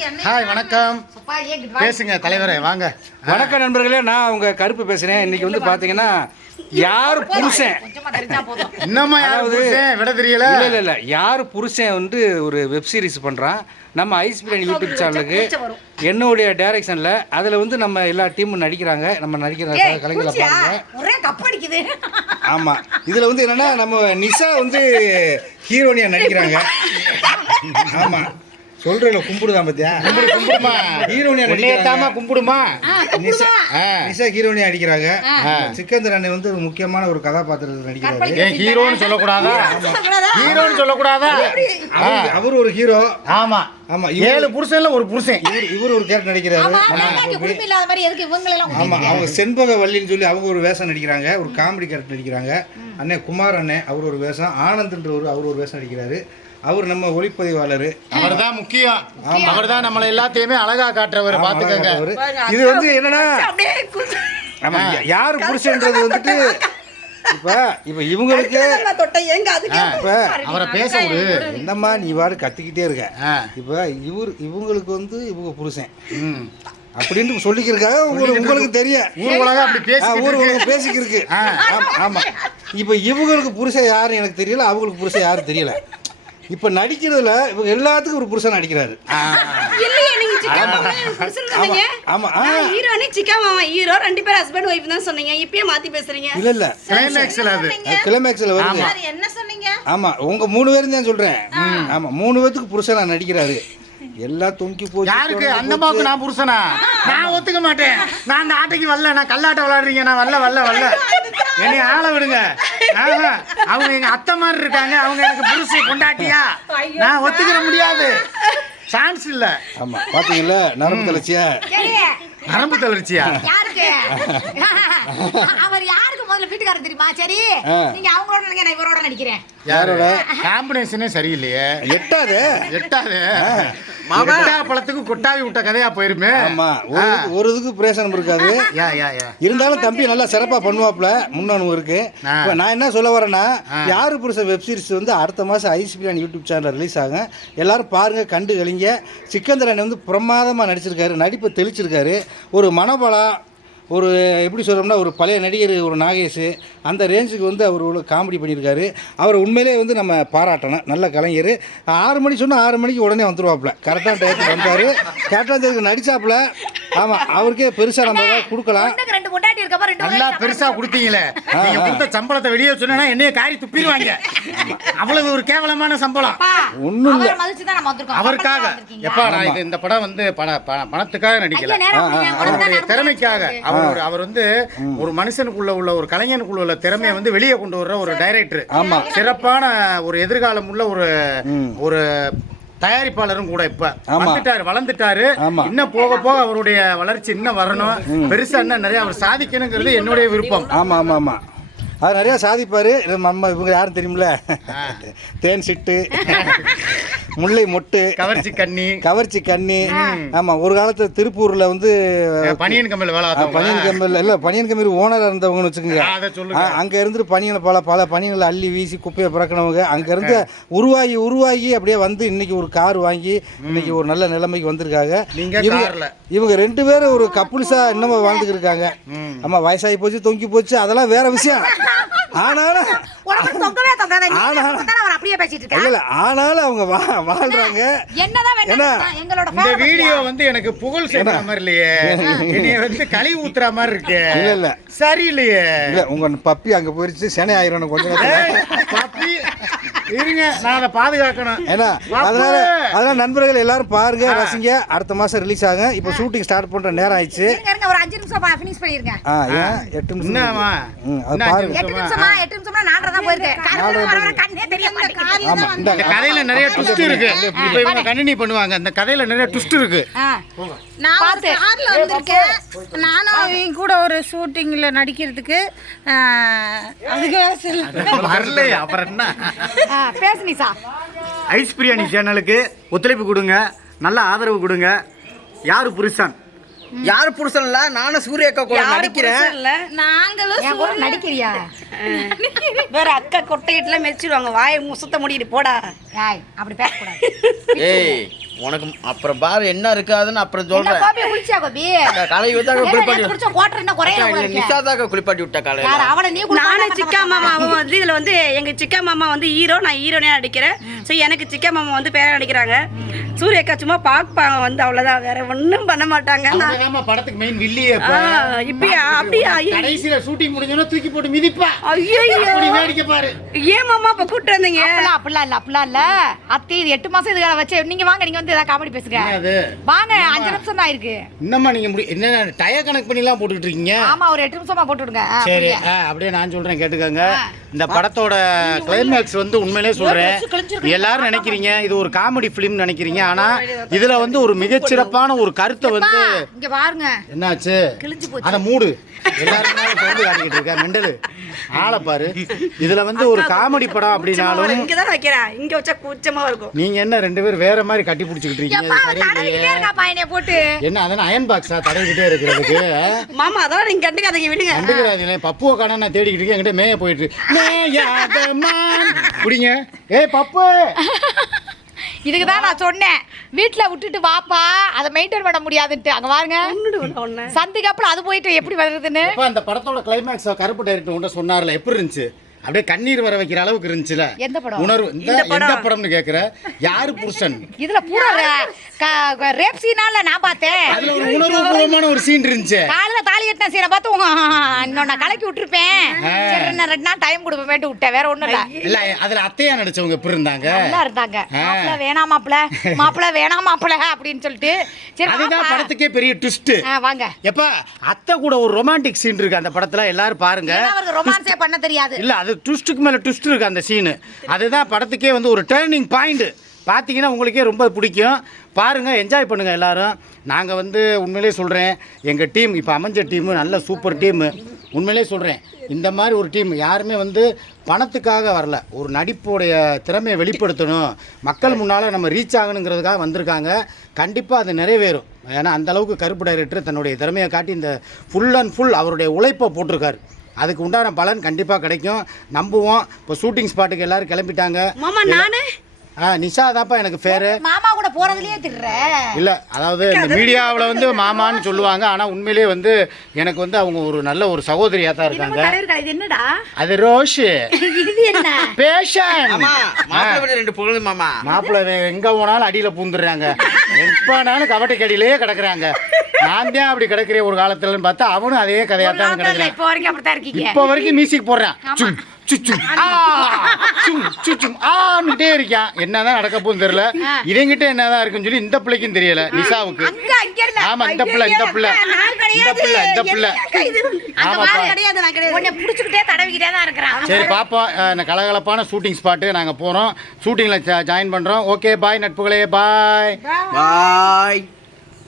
Hi வணக்கம். பேசுங்க தலைவரே, வாங்க. வணக்கம் நண்பர்களே, நான் உங்க கருப்பு பேசுறேன். இன்னைக்கு வந்து பாத்தீங்கன்னா யார் புருஷன் இன்னமா யாராவது விட தெரியல. இல்ல யார் புருஷன் வந்து ஒரு வெப் சீரிஸ் பண்றான் நம்ம ஐஸ் பிரியாணி யூடியூப் சேனலுக்கு என்னுடைய டைரக்ஷன்ல. அதுல வந்து நம்ம எல்லா டீமும் நடிக்கிறாங்க. நம்ம நடிக்கிற கலைஞர்ல பாருங்க. ஆமா, இதுல வந்து என்னன்னா நம்ம நிஷா வந்து ஹீரோனியா நடிக்கிறாங்க. ஆமா சொல்றேன், கும்பிடுதான் பத்தியா, கும்பிடுமா ஹீரோனியா நடிக்காம கும்பிடுமா. நிஷா ஹீரோனியா அடிக்கிறாங்க. சிக்கந்தர் அண்ணன் வந்து முக்கியமான ஒரு கதாபாத்திரத்தில் நடிக்கிறாரு. ஹீரோன்னு சொல்லக்கூடாதா? ஹீரோன்னு சொல்லக்கூடாதா? அவர் ஒரு ஹீரோ. ஆமா ஆமா, 7 புருஷன்ல ஒரு புருஷன். இவர் ஒரு கேரக்டர் நடிக்கிறாரு. ஆமா, அவங்க செண்பக வள்ளின்னு சொல்லி அவங்க ஒரு வேஷம் நடிக்கிறாங்க. ஒரு காமெடி கேரக்டர் நடிக்கிறாங்க. அண்ணன் குமார் அண்ணன் அவர் ஒரு வேஷம், ஆனந்த்ன்றவர் அவர் ஒரு வேஷம் நடிக்கிறாரு. அவர் நம்ம ஒளிப்பதிவாளர். அவர் தான் முக்கியம். அவர் தான் நம்மளை எல்லாத்தையுமே அழகா காட்டுறவர். பாத்துக்கங்க. இது வந்து என்னன்னா ஆமா, யாரு புருஷன்றது வந்துட்டு இப்ப இவங்களுக்கு அவரை பேச என்னம்மா நீ வாரு கத்திக்கிட்டே இருக்க. இப்ப இவங்களுக்கு வந்து இவங்க புருஷன் அப்படின்னு சொல்லிக்கிறதுக்காக உங்களுக்கு தெரியும். ஊர் உலகம் அப்படி பேசிக்கிருக்கு. ஆமா, இப்ப இவங்களுக்கு புருஷன் யாரும் எனக்கு தெரியல, அவங்களுக்கு புருஷன் யாரும் தெரியல. இப்ப நடிக்கிறதுல இவங்க எல்லாத்துக்கும் ஒரு புருஷன் நடிக்கிறாரு. கிளைமேக்ஸ்ல வருது. ஆமா, உங்க 3 பேரும் தான் சொல்றேன். ஆமா, 3 பேத்துக்கு புருஷனா நடிக்கிறாரு. எல்லாம் தொங்கி போச்சு. யாருக்கு? அந்த அம்மாவுக்கு நான் புருஷனா? நான் ஒத்துக்க மாட்டேன். நான் அந்த ஆட்டைக்கு வரல. நான் கல்லாட்ட விளையாடுறீங்க. நான் வரல என்னை ஆள விடுங்க. அவங்க எங்க அத்தை மாதிரி இருக்காங்க. அவங்க எனக்கு புருஷ கொண்டாட்டியா? நான் ஒத்துக்கிற முடியாது. சான்ஸ் இல்ல. ஆமா, பாத்தீங்கல்ல நரம்பு தளர்ச்சியா? நரம்பு தளர்ச்சியா? அவர் யாருக்கு முதல்ல வீட்டுக்காரர் தெரியுமா? சரி, நீங்க அவங்களோட நினைங்க, நான் இவரோட நடிக்கிறேன். யாரோட காம்பினேஷனே சரியில்லையே. எட்டாது மாவட்டா பழத்துக்கு கொட்டாவி விட்ட கதையா போயிருமே. ஆமா, ஒரு இதுக்கு பிரேசனம் இருக்காது. இருந்தாலும் தம்பி நல்லா சிறப்பா பண்ணுவாப்ல. முன்னணு இருக்கு. நான் என்ன சொல்ல வரேன்னா, யாரு புருஷ வெப் சீரிஸ் வந்து அடுத்த மாசம் ஐஸ் பிரியாணி யூடியூப் சேனல்ல ரிலீஸ் ஆகும். எல்லாரும் பாருங்க, கண்டு கழிங்க. சிக்கந்தர் அண்ணன் வந்து பிரமாதமா நடிச்சிருக்காரு. நடிப்பை தெளிச்சிருக்காரு. ஒரு மனபலம், ஒரு எப்படி சொல்கிறோம்னா ஒரு பழைய நடிகர், ஒரு நாகேஷ் அந்த ரேஞ்சுக்கு வந்து அவர் ஒரு காமெடி பண்ணியிருக்காரு. அவர் உண்மையிலே வந்து நம்ம பாராட்டணும். நல்ல கலைஞர். 6 மணி சொன்னால் 6 மணிக்கு உடனே வந்துடுவாப்புல. கரெக்டான டயத்துக்கு வந்தார். கரெக்டான டயத்துக்கு நடிச்சாப்புல. ஆமாம், அவருக்கே பெருசாக நம்ம ஏதாவது கொடுக்கலாம். நல்லா பெருசாக கொடுத்தீங்களே. நீங்கள் கொடுத்த சம்பளத்தை வெளியே சொன்னா என்னைய காரி துப்பிடுவாங்க. அவ்வளவு ஒரு கேவலமான சம்பளம். ஒன்றும் இல்லை, அவருக்காக. எப்பா நான் இந்த படம் வந்து பணத்துக்காக நடிக்கல, அவருடைய திறமைக்காக. அவர் வந்து ஒரு மனுஷனுக்குள்ள உள்ள ஒரு கலைஞனுக்குள்ள உள்ள திறமையை வந்து வெளியே கொண்டு வர்ற ஒரு டைரக்டர். சிறப்பான ஒரு எதிர்காலம் உள்ள ஒரு தயாரிப்பாளரும் கூட. இப்ப வளர்ந்துட்டாரு. இன்னும் போக போக அவருடைய வளர்ச்சி இன்னும் வரணும். பெருசா இன்னும் நிறைய அவர் சாதிக்கணுங்கிறது என்னுடைய விருப்பம். ஆமா ஆமா ஆமா, அது நிறையா சாதிப்பார். இவங்க யாரும் தெரியுமில்ல, தேன் சிட்டு, முல்லை மொட்டு, கவர்ச்சி கண்ணி. ஆமாம், ஒரு காலத்தில் திருப்பூரில் வந்து பனியன் கம்பெனி பனியன் கம்பெனி ஓனராக இருந்தவங்கன்னு வச்சுக்கோங்க. அங்கே இருந்துட்டு பனியனை பல பனியன்களை அள்ளி வீசி குப்பையை பிறக்கினவங்க. அங்கேருந்து உருவாகி அப்படியே வந்து இன்னைக்கு ஒரு கார் வாங்கி இன்னைக்கு ஒரு நல்ல நிலைமைக்கு வந்திருக்காங்க. இவங்க 2 பேரும் ஒரு கப்புள்ஸாக இன்னமும் வாழ்ந்துக்கிட்டு இருக்காங்க. ஆமாம், வயசாகி போச்சு, தொங்கி போச்சு, அதெல்லாம் வேற விஷயம். ஆனாலும் அவங்க வாழ்றாங்க. இந்த வீடியோ வந்து எனக்கு புகழ் சேர்க்கிற மாதிரி இல்லையே, என்னைய வந்து களி ஊத்துற மாதிரி இருக்கு. இல்ல சரியில்லையே. இல்ல, உங்க பப்பி அங்க போயிருச்சு, சென்னை ஆயிரம் கொஞ்சம் பப்பி இருங்க, நான் அதை பாதுகாக்கணும். ஏன்னா அதனால நண்பர்கள் எல்லாரும் பாருங்க, ரசிங்க. அடுத்த மாசம் ரிலீஸ் ஆகும். இப்போ ஷூட்டிங் ஸ்டார்ட் பண்ற நேரம் ஆயிடுச்சு. ஒரு 5 நிமிஷம் ஃபினிஷ் பண்ணிருங்க. 8 நிமிஷம் அது பாருங்க. 8 நிமிஷமா நாலரை தான் போயிருக்கு. கண்ணே தெரிய மாட்டேங்குது. ஆமா, இந்த கதையில நிறைய ட்விஸ்ட் இருக்கு. இப்போ இவங்க கண்டினியூ பண்ணுவாங்க. அந்த கதையில நிறைய ட்விஸ்ட் இருக்கு. நான் கார்ல வந்திருக்கேன். நானும் அவங்க கூட ஒரு ஷூட்டிங்ல நடிக்கிறதுக்கு அதுக்கு வரலையா? அப்புறம் என்ன பேசுனி சார். ஐஸ் பிரியாணி சேனலுக்கு ஒத்துழைப்பு கொடுங்க, நல்ல ஆதரவு கொடுங்க. யாரு புருஷன்? யாரு புருஷன் இல்ல, நானும் சூர்யாக்கா கூட நடிக்கிறேன். நாங்களும் கூட நடிக்கிறியா? வேற அக்கா கொட்டையிட்டுல மெச்சிடுவாங்க. வாயை முசத்த முடிட்டு போடா. அப்படி பேசக்கூடாது. ஏய், உனக்கு அப்புறம் பாரு என்ன இருக்காதுன்னு அப்புறம் என்ன சொல்றேன். கோபி குளிச்சியா கோபி காலையில் வந்தாக்க குளிப்பாட்டி குடிச்ச குவாட்டர் என்ன குறைய நிஷாதாக்க குளிப்பாட்டி விட்ட யார் காலையில். அவளை நீ நானும் சிக்கா மாமா அவன் வந்து இதில் வந்து எங்கள் சிக்கா மாமா வந்து ஹீரோ, நான் ஹீரோனே நடிக்கிறேன். ஸோ எனக்கு சிக்கா மாமா வந்து பேர நடிக்கிறாங்க. சூரியக்கா சும்மா பார்ப்பாங்க வந்து, அவ்வளோதான், வேற ஒன்றும் பண்ண மாட்டாங்க. அவங்கதாம்மா படத்துக்கு மெயின் வில்லியே. இப்படியா? அப்படியா? கடைசியில ஷூட்டிங் முடிஞ்சோன்னா தூக்கி போட்டு மிதிப்பா. ஐயோ, அப்படி வேடிக்கை பாரு. ஏன் மாமா இப்போ கூப்பிட்டு வந்தீங்க? அப்படிலாம் இல்ல அத்தி, இது 8 மாசம் இதுக்காக வச்சு நீங்க வாங்க, நீங்க வந்து ஏதாவது காமெடி பேசுங்க. அது வாங்க, 5 நிமிஷம் தான் இருக்கு. இன்னமா நீங்க என்ன டயர் கணக்கு பண்ணிலாம் போட்டுக்கிட்டு இருக்கீங்க? ஆமா, ஒரு 8 நிமிஷமா போட்டு விடுங்க. சரி, அப்படியே நான் சொல்றேன் கேட்டுக்கங்க. இந்த படத்தோட கிளைமேக்ஸ் வந்து உண்மையிலே சொல்றேன், எல்லாரும் நினைக்கிறீங்க இது ஒரு காமெடி பிலிம் நினைக்கிறீங்க. ஆனா இதுல வந்து ஒரு மிகச்சிறப்பான ஒரு கருத்தை வந்து இங்க பாருங்க, என்னாச்சு கிழிஞ்சு போச்சு. அத மூடு. எல்லாருமே தொடர்ந்து காட்டிக்கிட்டு இருக்க மெண்டலு ஆளை பாரு. இதுல வந்து ஒரு காமெடி படம் அப்படின்னாலும் இங்கே தான் வைக்கிறேன், இங்கே வச்சா கூச்சமா இருக்கும். நீங்க என்ன 2 பேரும் வேற மாதிரி கட்டி பிடிச்சிக்கிட்டு இருக்கீங்க? அது சரியில்லையே. தடவிக்கிட்டே இருக்கா பையனை போட்டு. என்ன அதனால அயன் பாக்ஸா தடவிக்கிட்டே இருக்கிறதுக்கு? மாமா அதெல்லாம் நீங்க கண்டுக்காதீங்க, விடுங்க. கண்டுக்கிறாங்களே. பப்புவை காண நான் தேடிக்கிட்டு இருக்கேன், என்கிட்ட மேய போயிட்டு பிடிங்க. பப்பு, இதுக்கு தான் நான் சொன்னேன், வீட்டுல விட்டுட்டு வாப்பா, அதை மெயின்டைன் பண்ண முடியாதுன்ட்டு. அங்க பாருங்க, சந்துக்கு அப்புறம் அது போயிட்டு எப்படி வருதுன்னு. அந்த படத்தோட கிளைமேக்ஸ் கருப்பு டைரக்டர் உன்கிட்ட சொன்னார்ல, எப்படி இருந்துச்சு? அப்படியே கண்ணீர் வர வைக்கிற அளவுக்கு இருந்துச்சுல. எந்த படம்? உணர்வு. எந்த படம்னு கேக்குற? யாரு புருஷன்? இதுல பூரா ரேப் சீனால நான் பார்த்தேன். அதுல ஒரு உணர்வுபூர்வமான ஒரு சீன் இருந்துச்சு. காலையில தாலி கட்டின சீனை பார்த்து இன்னும் நான் கலக்கி விட்டுருப்பேன். சரி, நான் 2 நாள் டைம் கொடுப்பேன் விட்டேன், வேற ஒண்ணும் இல்ல. இல்ல அதுல அத்தையா நடிச்சவங்க எப்படி இருந்தாங்க? நல்லா இருந்தாங்க. மாப்பிள வேணாம், மாப்பிள வேணாம் மாப்பிள அப்படின்னு சொல்லிட்டு. சரி அதுதான் படத்துக்கே பெரிய ட்விஸ்ட். வாங்க. எப்பா அத்தை கூட ஒரு ரொமான்டிக் சீன் இருக்கு அந்த படத்துல, எல்லாரும் பாருங்க. அவருக்கு ரொமான்ஸே பண்ண தெரியாது. இல்ல அது ட்விஸ்ட்டுக்கு மேல ட்விஸ்ட் இருக்கு அந்த சீனு. அதுதான் படத்துக்கே வந்து ஒரு டேர்னிங் பாயிண்ட். பார்த்தீங்கன்னா உங்களுக்கே ரொம்ப பிடிக்கும். பாருங்கள், என்ஜாய் பண்ணுங்கள் எல்லாரும். நாங்கள் வந்து உண்மையிலே சொல்கிறேன், எங்கள் டீம் இப்போ அமைஞ்ச டீமு நல்ல சூப்பர் டீமு. உண்மையிலே சொல்கிறேன், இந்த மாதிரி ஒரு டீம் யாருமே வந்து பணத்துக்காக வரல, ஒரு நடிப்புடைய திறமையை வெளிப்படுத்தணும், மக்கள் முன்னால் நம்ம ரீச் ஆகணுங்கிறதுக்காக வந்திருக்காங்க. கண்டிப்பாக அது நிறைவேறும். ஏன்னா அந்தளவுக்கு கருப்பு டைரக்டர் தன்னுடைய திறமையை காட்டி இந்த ஃபுல் அண்ட் ஃபுல் அவருடைய உழைப்பை போட்டிருக்காரு. அதுக்கு உண்டான பலன் கண்டிப்பாக கிடைக்கும், நம்புவோம். இப்போ ஷூட்டிங் ஸ்பாட்டுக்கு எல்லாரும் கிளம்பிட்டாங்க. மாமா நானு நிஷா தான்ப்பா எனக்கு பேரு. மாமா கூட போறதுலயே திடுற இல்ல, அதாவது இந்த மீடியாவில் வந்து மாமான்னு சொல்லுவாங்க, ஆனா உண்மையிலேயே வந்து எனக்கு வந்து அவங்க ஒரு நல்ல ஒரு சகோதரியா தான் இருக்காங்க. இது என்னடா? அது ரோஷ் இது என்ன? பேஷன். ஆமா, மாப்பிள்ளை 2 புகழ் மாமா. மாப்பிள்ளை எங்க போனாலும் அடியில பூந்துடுறாங்க, எப்பனாலும் கவட்டைக்கு அடியிலேயே கிடக்குறாங்க. நான் தான் அப்படி கிடக்கிறேன் ஒரு காலத்துலன்னு பார்த்தா அவனும் அதே கதையா தான் கிடக்குறான். இப்போ வரைக்கும் அப்படித்தான் இருக்கீங்க. இப்போ வரைக்கும் மியூசிக் போடுறான், ஆன்னுட்டே இருக்கான். என்னதான் நடக்க போகுதுன்னு தெரியல. இவங்கிட்ட என்னதான் இருக்குன்னு சொல்லி இந்த பிள்ளைக்கும் தெரியல, நிஷாவுக்கு. ஆமா, இந்த பிள்ளை சரி பாப்போம். கலகலப்பான ஷூட்டிங் ஸ்பாட்டு நாங்க போறோம், ஷூட்டிங்ல ஜாயின் பண்றோம். ஓகே பாய் நட்புகளே, பாய் பாய்.